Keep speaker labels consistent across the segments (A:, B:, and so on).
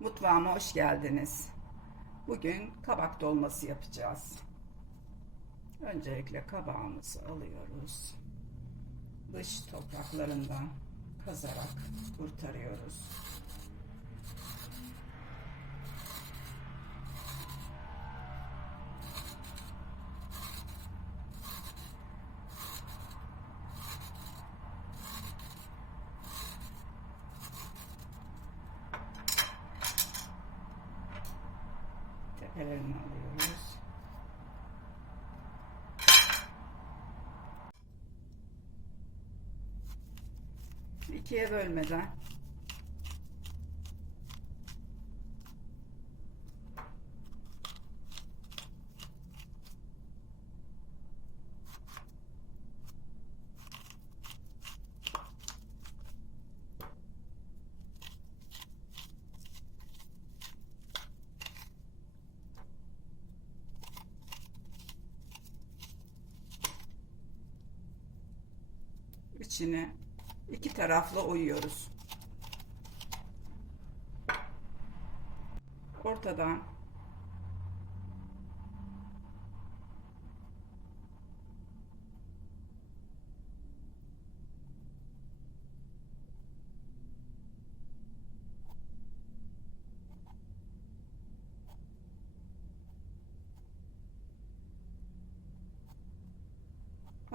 A: Mutfağıma hoş geldiniz. Bugün kabak dolması yapacağız. Öncelikle kabağımızı alıyoruz. Dış topraklarından kazarak kurtarıyoruz. Tepelerini alıyoruz. İkiye bölmeden içine iki taraflı oyuyoruz. Ortadan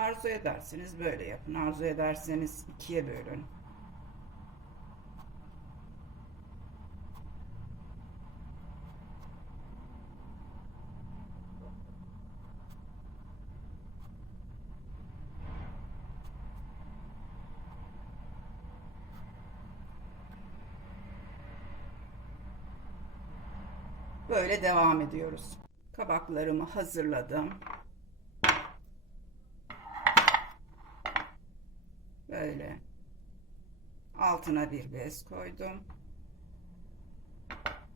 A: Arzu ederseniz böyle yapın. Arzu ederseniz ikiye bölün. Böyle devam ediyoruz. Kabaklarımı hazırladım. Böyle altına bir bez koydum.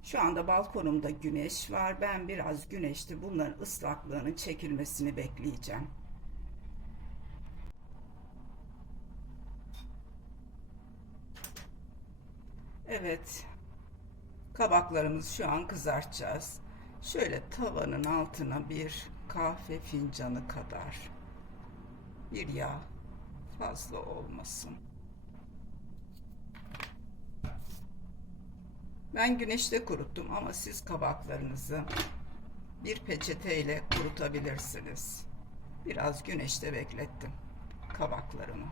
A: Şu anda balkonumda güneş var. Ben biraz güneşte bunların ıslaklığının çekilmesini bekleyeceğim. Evet. Kabaklarımızı şu an kızartacağız. Şöyle tavanın altına bir kahve fincanı kadar bir yağ fazla olmasın. Ben güneşte kuruttum ama siz kabaklarınızı bir peçeteyle kurutabilirsiniz. Biraz güneşte beklettim kabaklarımı.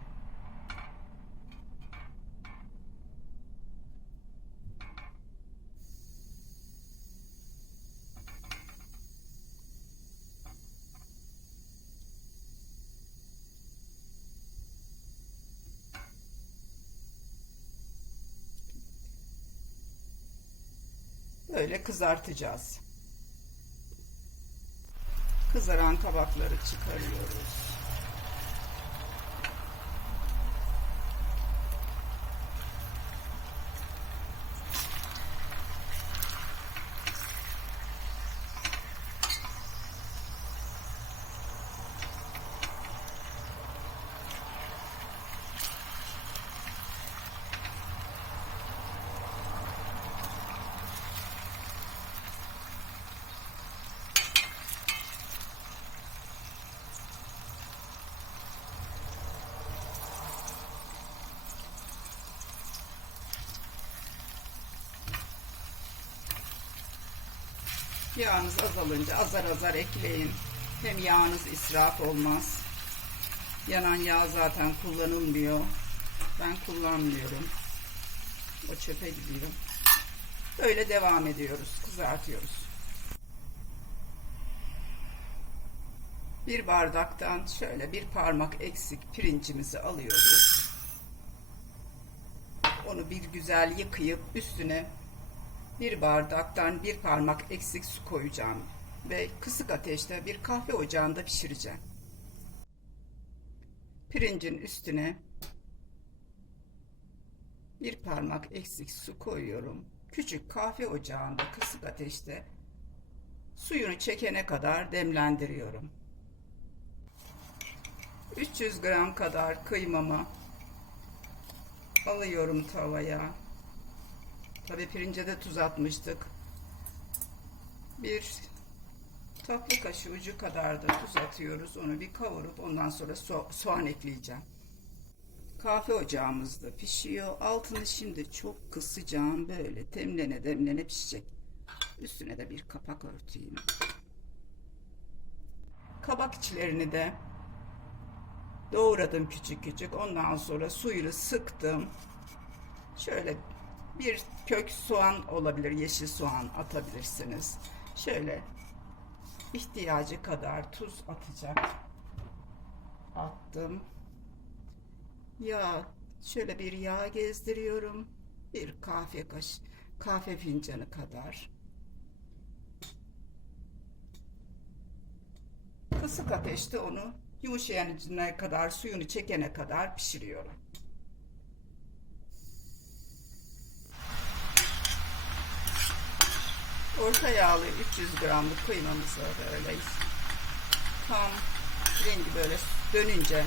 A: Böyle kızartacağız. Kızaran kabakları çıkarıyoruz. Yağınız azalınca azar azar ekleyin. Hem yağınız israf olmaz. Yanan yağ zaten kullanılmıyor. Ben kullanmıyorum. O çöpe gidiyor. Böyle devam ediyoruz. Kızartıyoruz. Bir bardaktan şöyle bir parmak eksik pirincimizi alıyoruz. Onu bir güzel yıkayıp üstüne bir bardaktan bir parmak eksik su koyacağım ve kısık ateşte bir kahve ocağında pişireceğim. Pirincin üstüne bir parmak eksik su koyuyorum. Küçük kahve ocağında kısık ateşte suyunu çekene kadar demlendiriyorum. 300 gram kadar kıymamı alıyorum tavaya Tabii pirince de tuz atmıştık. Bir tatlı kaşığı ucu kadar da tuz atıyoruz. Onu bir kavurup ondan sonra so- soğan ekleyeceğim. Kahve ocağımızda pişiyor. Altını şimdi çok kısacağım. Böyle demlene demlene pişecek. Üstüne de bir kapak örteyim. Kabak içlerini de doğradım küçük küçük. Ondan sonra suyunu sıktım. Şöyle bir kök soğan olabilir, yeşil soğan atabilirsiniz. Şöyle ihtiyacı kadar tuz atacak. Attım. Yağ, şöyle bir yağ gezdiriyorum. Bir kahve kaş, kahve fincanı kadar. Kısık ateşte onu yumuşayana kadar, suyunu çekene kadar pişiriyorum. Orta yağlı 300 gramlık kıymamızı böyle tam rengi böyle dönünce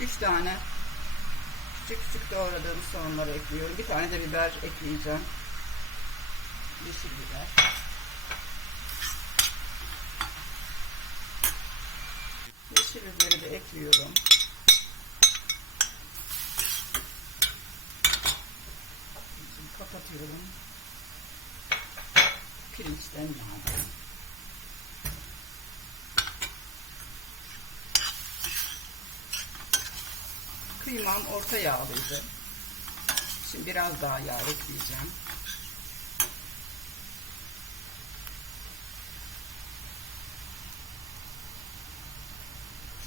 A: üç tane küçük küçük doğradığım soğanları ekliyorum. Bir tane de biber ekleyeceğim. Yeşil biber. Yeşil biberi de ekliyorum. Şimdi kapatıyorum. Pirinçten yani. Kıymam orta yağlıydı. Şimdi biraz daha yağ ekleyeceğim.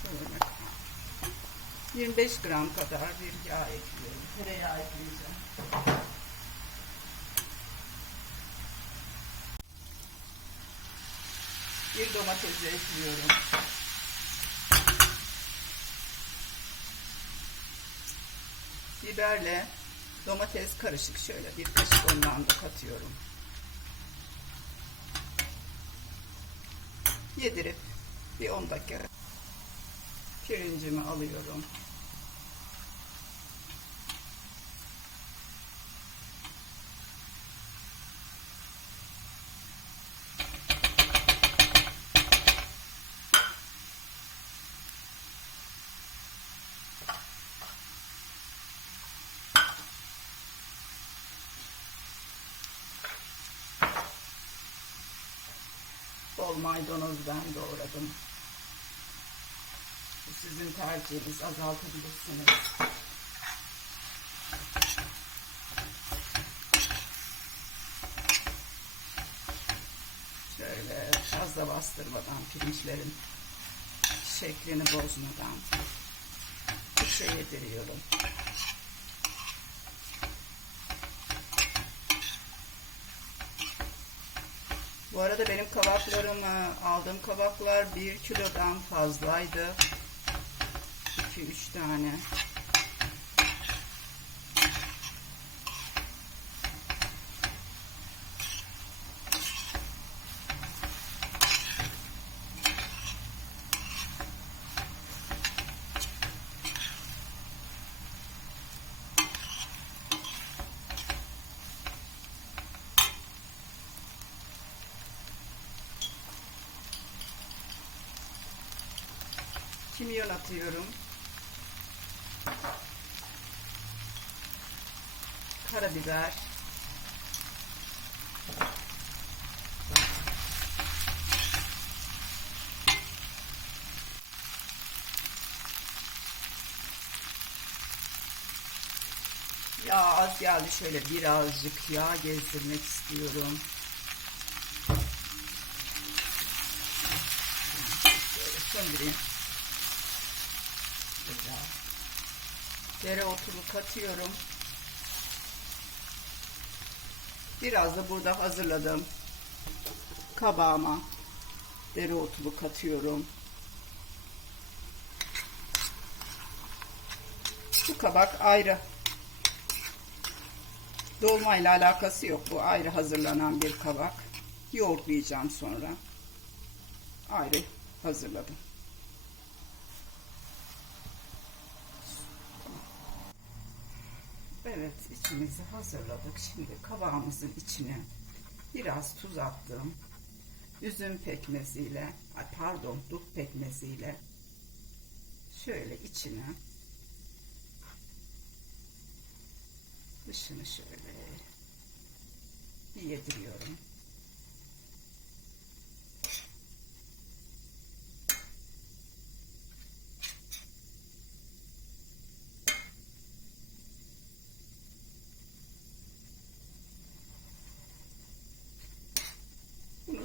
A: Şöyle 25 gram kadar bir yağ ekliyorum. Tereyağı ekleyeceğim. Bir domatesi ekliyorum. Biberle domates karışık şöyle bir kaşık ondan da katıyorum. Yedirip bir 10 dakika pirincimi alıyorum. Bol maydanoz ben doğradım. Sizin tercihiniz azaltabilirsiniz. Şöyle fazla bastırmadan pirinçlerin şeklini bozmadan bir şey yediriyorum. Bu arada benim kabaklarım, e, aldığım kabaklar bir kilodan fazlaydı. 2-3 tane. Kimyon atıyorum. Karabiber. Yağ az geldi şöyle birazcık yağ gezdirmek istiyorum. Şöyle söndüreyim. Güzel. Dereotunu katıyorum. Biraz da burada hazırladım. Kabağıma dereotunu katıyorum. Bu kabak ayrı. Dolma ile alakası yok. Bu ayrı hazırlanan bir kabak. Yoğurtlayacağım sonra. Ayrı hazırladım. Evet içimizi hazırladık. Şimdi kabağımızın içine biraz tuz attım. Üzüm pekmeziyle, pardon dut pekmeziyle şöyle içine dışını şöyle yediriyorum.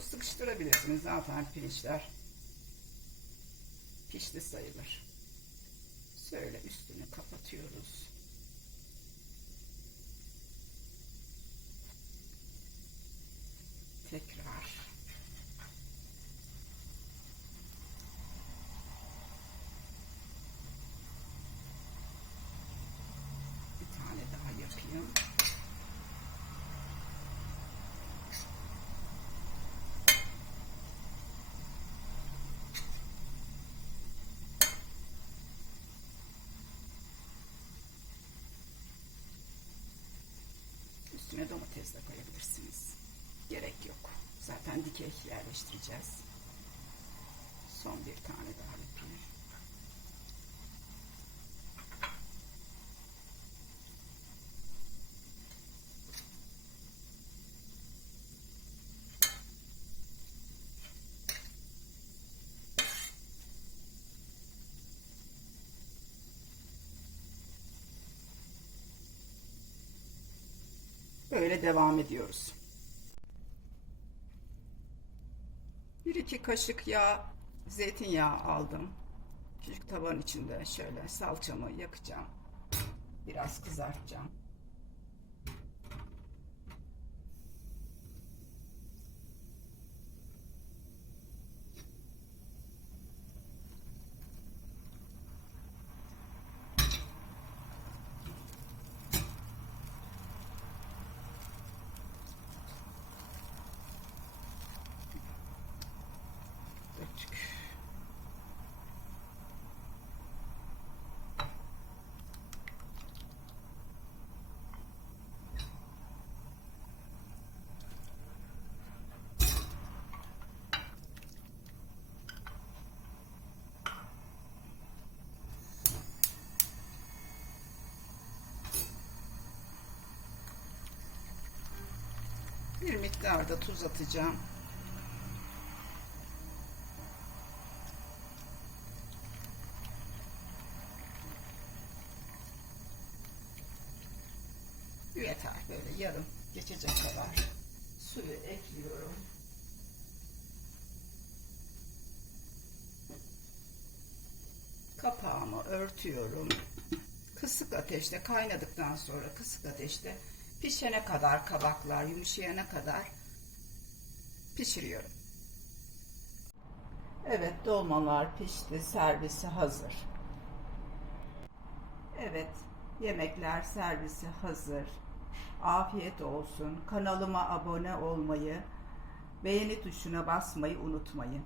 A: Bunu sıkıştırabilirsiniz. Zaten pirinçler pişti sayılır. Şöyle üstünü kapatıyoruz. Tekrar. Bir tane daha yapayım. Üstüne domates koyabilirsiniz. Gerek yok. Zaten dikey yerleştireceğiz. Son bir tane daha Devam ediyoruz. Bir iki kaşık yağ, zeytinyağı aldım. Küçük tabanın içinde şöyle salçamı yakacağım. Biraz kızartacağım. Döktük. Bir miktar da tuz atacağım. Yeter böyle yarım geçecek kadar suyu ekliyorum. Örtüyorum. Kısık ateşte kaynadıktan sonra kısık ateşte pişene kadar kabaklar yumuşayana kadar pişiriyorum. Evet dolmalar pişti servisi hazır. Evet, yemekler servisi hazır. Afiyet olsun. Kanalıma abone olmayı, beğeni tuşuna basmayı unutmayın.